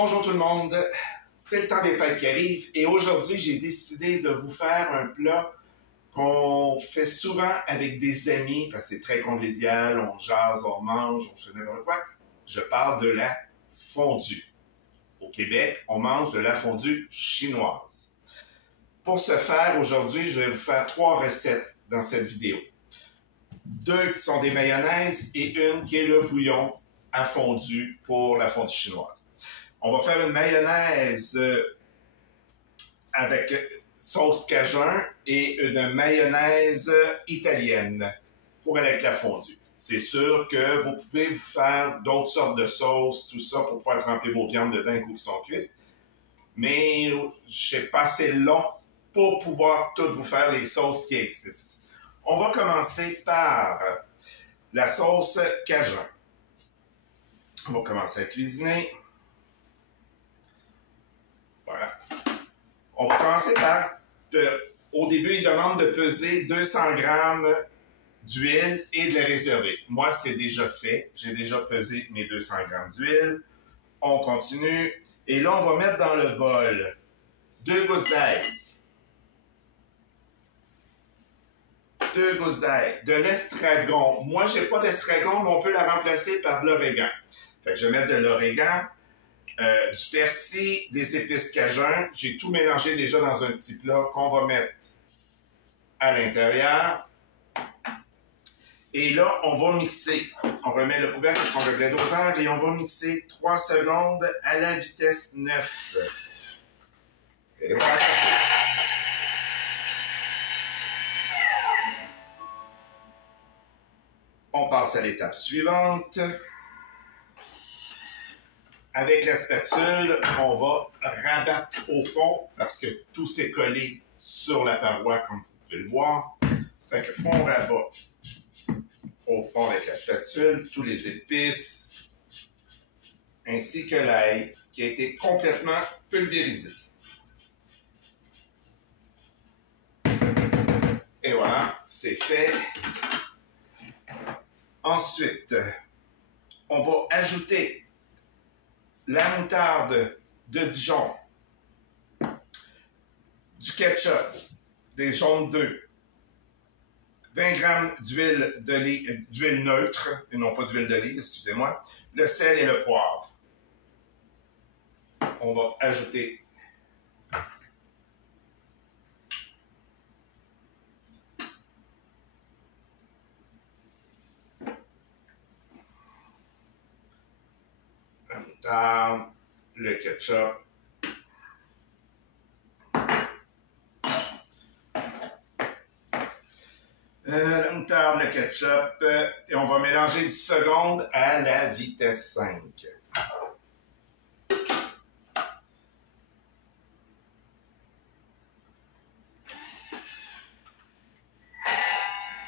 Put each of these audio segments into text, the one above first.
Bonjour tout le monde, c'est le temps des fêtes qui arrive et aujourd'hui j'ai décidé de vous faire un plat qu'on fait souvent avec des amis parce que c'est très convivial, on jase, on mange, on fait n'importe quoi. Je parle de la fondue. Au Québec, on mange de la fondue chinoise. Pour ce faire, aujourd'hui, je vais vous faire 3 recettes dans cette vidéo. 2 qui sont des mayonnaises et une qui est le bouillon à fondue pour la fondue chinoise. On va faire une mayonnaise avec sauce cajun et une mayonnaise italienne pour aller avec la fondue. C'est sûr que vous pouvez vous faire d'autres sortes de sauces, tout ça, pour pouvoir tremper vos viandes dedans un coup qui sont cuites. Mais je n'ai pas assez long pour pouvoir toutes vous faire les sauces qui existent. On va commencer par la sauce cajun. On va commencer à cuisiner. Voilà. On va commencer par, au début, il demande de peser 200 grammes d'huile et de les réserver. Moi, c'est déjà fait. J'ai déjà pesé mes 200 grammes d'huile. On continue. Et là, on va mettre dans le bol 2 gousses d'ail. 2 gousses d'ail. De l'estragon. Moi, je n'ai pas d'estragon, mais on peut la remplacer par de l'origan. Fait que je vais mettre de l'origan. Du persil, des épices cajun. J'ai tout mélangé déjà dans un petit plat qu'on va mettre à l'intérieur. Et là, on va mixer. On remet le couvercle sur son degré doseur et on va mixer 3 secondes à la vitesse 9. Et voilà. On passe à l'étape suivante. Avec la spatule, on va rabattre au fond parce que tout s'est collé sur la paroi, comme vous pouvez le voir. Fait qu'on rabat au fond avec la spatule tous les épices ainsi que l'ail qui a été complètement pulvérisé. Et voilà, c'est fait. Ensuite, on va ajouter la moutarde de Dijon, du ketchup, des jaunes d'œufs, 20 g d'huile neutre, et non pas d'huile d'olive, excusez-moi, le sel et le poivre. On va ajouter la moutarde, le ketchup, la moutarde, le ketchup, et on va mélanger 10 secondes à la vitesse 5.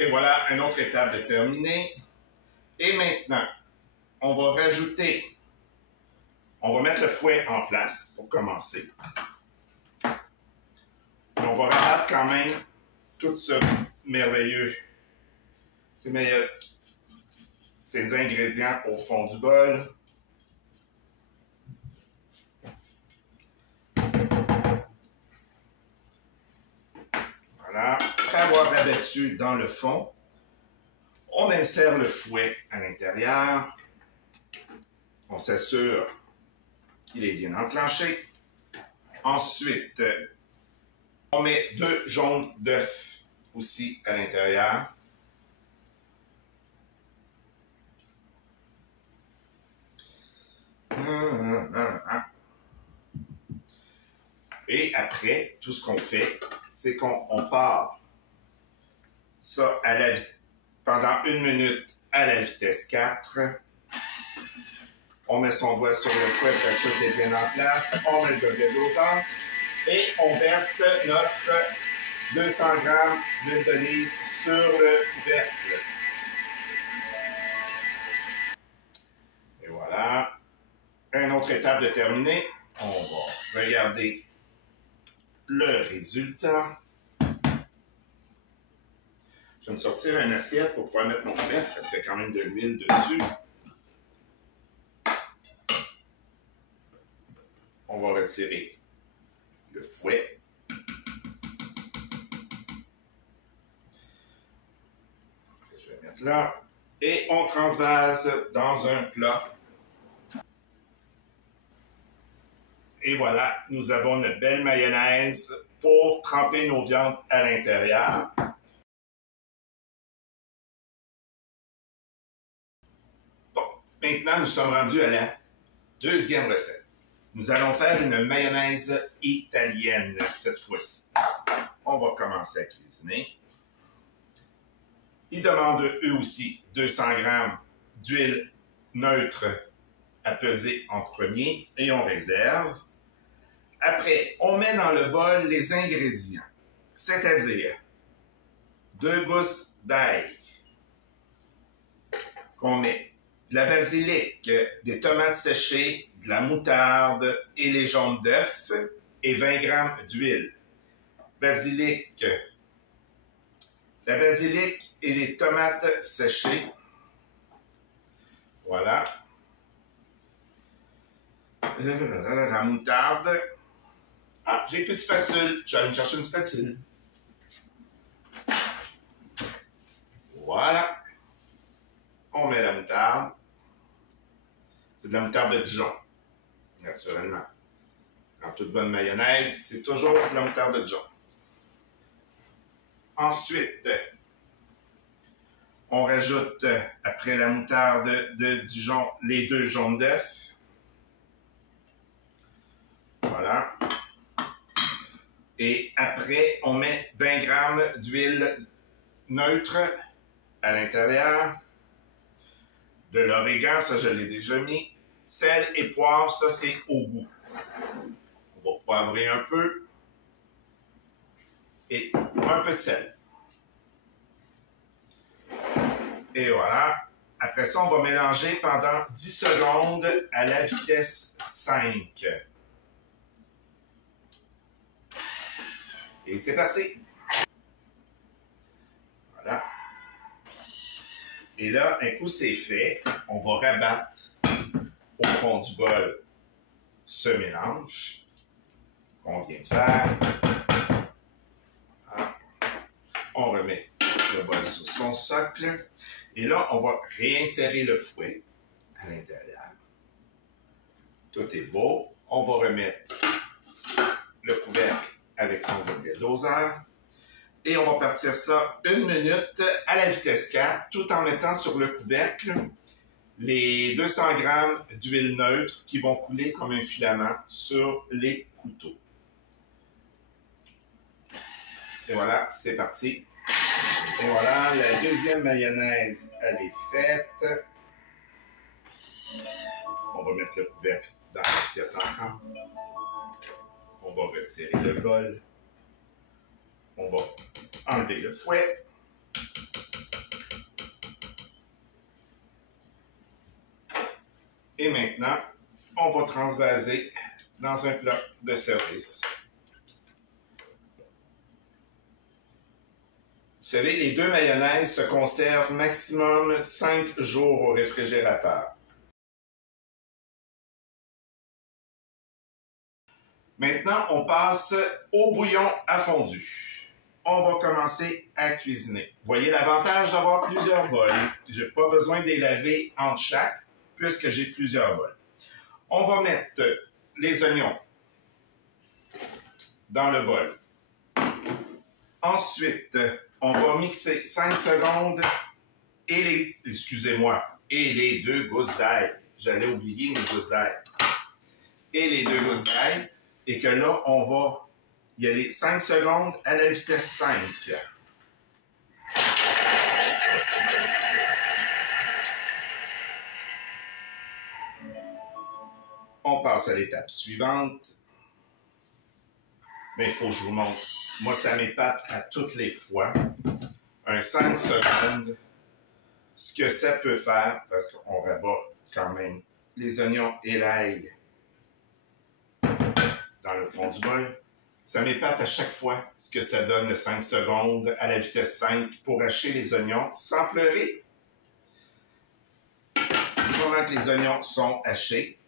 Et voilà, une autre étape de terminée. Et maintenant, on va rajouter, on va mettre le fouet en place pour commencer. On va rabattre quand même tout ce merveilleux, ces ingrédients au fond du bol. Voilà. Après avoir rabattu dans le fond, on insère le fouet à l'intérieur. On s'assure qu'il est bien enclenché. Ensuite, on met 2 jaunes d'œufs aussi à l'intérieur. Et après, tout ce qu'on fait, c'est qu'on part ça pendant 1 minute à la vitesse 4. On met son doigt sur le fouet pour être sûr qu'il est bien en place. On met le degré doseur et on verse notre 200 g d'huile d'olive sur le couvercle. Et voilà. Une autre étape de terminée. On va regarder le résultat. Je vais me sortir une assiette pour pouvoir mettre mon couvercle. Ça fait quand même de l'huile dessus. va retirer le fouet. Je vais mettre là. Et on transvase dans un plat. Et voilà, nous avons une belle mayonnaise pour tremper nos viandes à l'intérieur. Bon, maintenant nous sommes rendus à la deuxième recette. Nous allons faire une mayonnaise italienne cette fois-ci. On va commencer à cuisiner. Ils demandent eux aussi 200 g d'huile neutre à peser en premier et on réserve. Après, on met dans le bol les ingrédients, c'est-à-dire 2 gousses d'ail, qu'on met de la basilic, des tomates séchées, de la moutarde et les jaunes d'œufs et 20 g d'huile. Basilic, la basilic et les tomates séchées. Voilà. La moutarde. Ah, j'ai plus de spatule. Je vais aller me chercher une spatule. Voilà. On met la moutarde. C'est de la moutarde de Dijon, naturellement. En toute bonne mayonnaise, c'est toujours de la moutarde de Dijon. Ensuite, on rajoute, après la moutarde de Dijon, les 2 jaunes d'œufs. Voilà. Et après, on met 20 g d'huile neutre à l'intérieur. De l'origan, ça je l'ai déjà mis. Sel et poivre, ça c'est au goût. On va poivrer un peu. Et un peu de sel. Et voilà. Après ça, on va mélanger pendant 10 secondes à la vitesse 5. Et c'est parti. Voilà. Et là, un coup c'est fait, on va rabattre au fond du bol ce mélange qu'on vient de faire. Voilà. On remet le bol sur son socle. Et là, on va réinsérer le fouet à l'intérieur. Tout est beau. On va remettre le couvercle avec son gobelet doseur. Et on va partir ça 1 minute à la vitesse 4, tout en mettant sur le couvercle les 200 g d'huile neutre qui vont couler comme un filament sur les couteaux. Et voilà, c'est parti. Et voilà, la deuxième mayonnaise, elle est faite. On va mettre le couvercle dans l'assiette encore. On va retirer le bol. On va enlever le fouet. Et maintenant, on va transvaser dans un plat de service. Vous savez, les 2 mayonnaises se conservent maximum 5 jours au réfrigérateur. Maintenant, on passe au bouillon à fondu. On va commencer à cuisiner. Vous voyez l'avantage d'avoir plusieurs bols. Je n'ai pas besoin de les laver entre chaque, puisque j'ai plusieurs bols. On va mettre les oignons dans le bol. Ensuite, on va mixer 5 secondes et les 2 gousses d'ail. J'allais oublier mes gousses d'ail. Et les 2 gousses d'ail. Et que là, on va y aller 5 secondes à la vitesse 5. On passe à l'étape suivante. Mais il faut que je vous montre. Moi, ça m'épate à toutes les fois. Un 5 secondes, ce que ça peut faire, parce qu'on rabat quand même les oignons et l'ail dans le fond du bol. Ça m'épate à chaque fois ce que ça donne le 5 secondes à la vitesse 5 pour hacher les oignons sans pleurer. Du moment que les oignons sont hachés,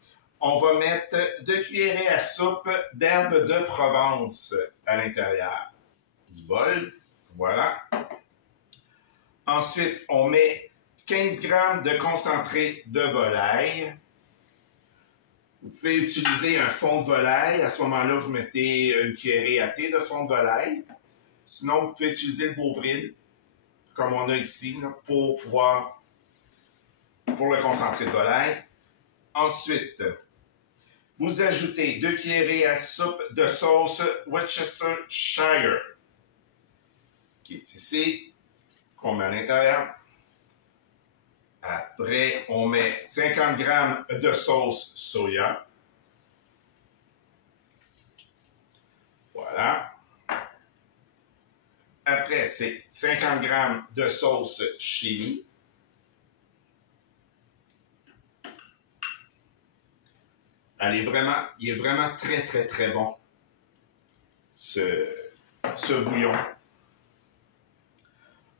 on va mettre 2 cuillerées à soupe d'herbes de Provence à l'intérieur du bol. Voilà. Ensuite, on met 15 g de concentré de volaille. Vous pouvez utiliser un fond de volaille. À ce moment-là, vous mettez une cuillerée à thé de fond de volaille. Sinon, vous pouvez utiliser le Beauvril, comme on a ici, là, pour le concentré de volaille. Ensuite, vous ajoutez 2 cuillerées à soupe de sauce Worcestershire, qui est ici, qu'on met à l'intérieur. Après, on met 50 g de sauce soya. Voilà. Après, c'est 50 g de sauce chili. Il est vraiment très, très, très bon, ce bouillon.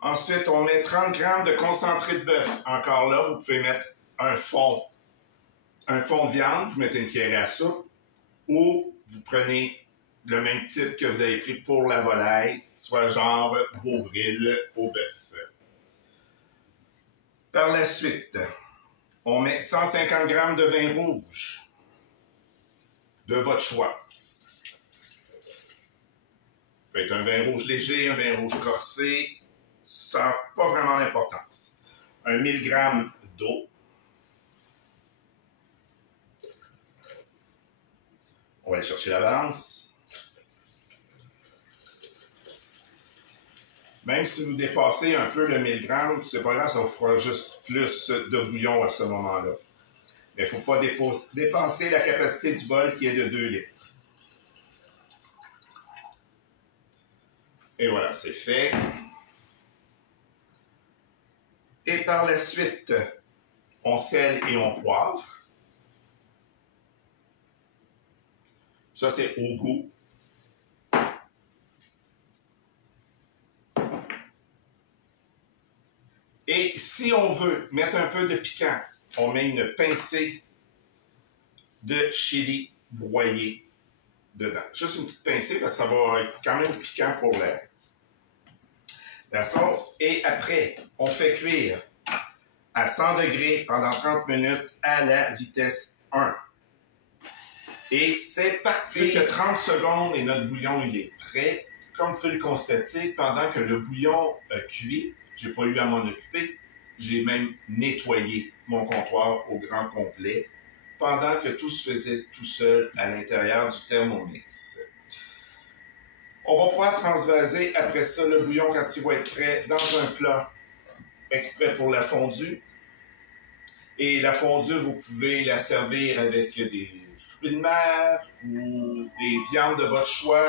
Ensuite, on met 30 g de concentré de bœuf. Encore là, vous pouvez mettre un fond de viande, vous mettez une cuillerée à soupe, ou vous prenez le même type que vous avez pris pour la volaille, soit genre Beauvril au bœuf. Par la suite, on met 150 g de vin rouge de votre choix. Ça peut être un vin rouge léger, un vin rouge corsé, ça n'a pas vraiment d'importance. 1000 g d'eau. On va aller chercher la balance. Même si vous dépassez un peu le 1000 g, c'est pas grave, ça vous fera juste plus de bouillon à ce moment-là. Mais il ne faut pas dépenser la capacité du bol qui est de 2 litres. Et voilà, c'est fait. Et par la suite, on sèle et on poivre. Ça, c'est au goût. Et si on veut mettre un peu de piquant, on met une pincée de chili broyé dedans. Juste une petite pincée, parce que ça va être quand même piquant pour la sauce. Et après, on fait cuire à 100 degrés pendant 30 minutes à la vitesse 1. Et c'est parti! Plus que 30 secondes et notre bouillon il est prêt. Comme vous pouvez le constater, pendant que le bouillon a cuit, je n'ai pas eu à m'en occuper. J'ai même nettoyé mon comptoir au grand complet pendant que tout se faisait tout seul à l'intérieur du Thermomix. On va pouvoir transvaser après ça le bouillon quand il va être prêt dans un plat exprès pour la fondue. Et la fondue, vous pouvez la servir avec des fruits de mer ou des viandes de votre choix.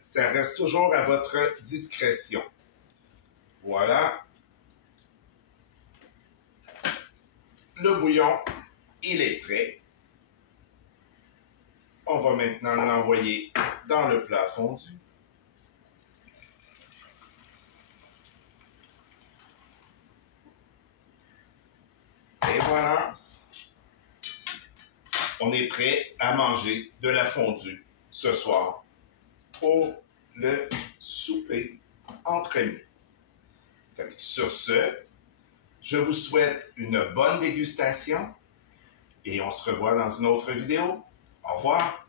Ça reste toujours à votre discrétion. Voilà. Le bouillon, il est prêt. On va maintenant l'envoyer dans le plat fondu. Et voilà. On est prêt à manger de la fondue ce soir pour le souper entre amis. Sur ce, je vous souhaite une bonne dégustation et on se revoit dans une autre vidéo. Au revoir!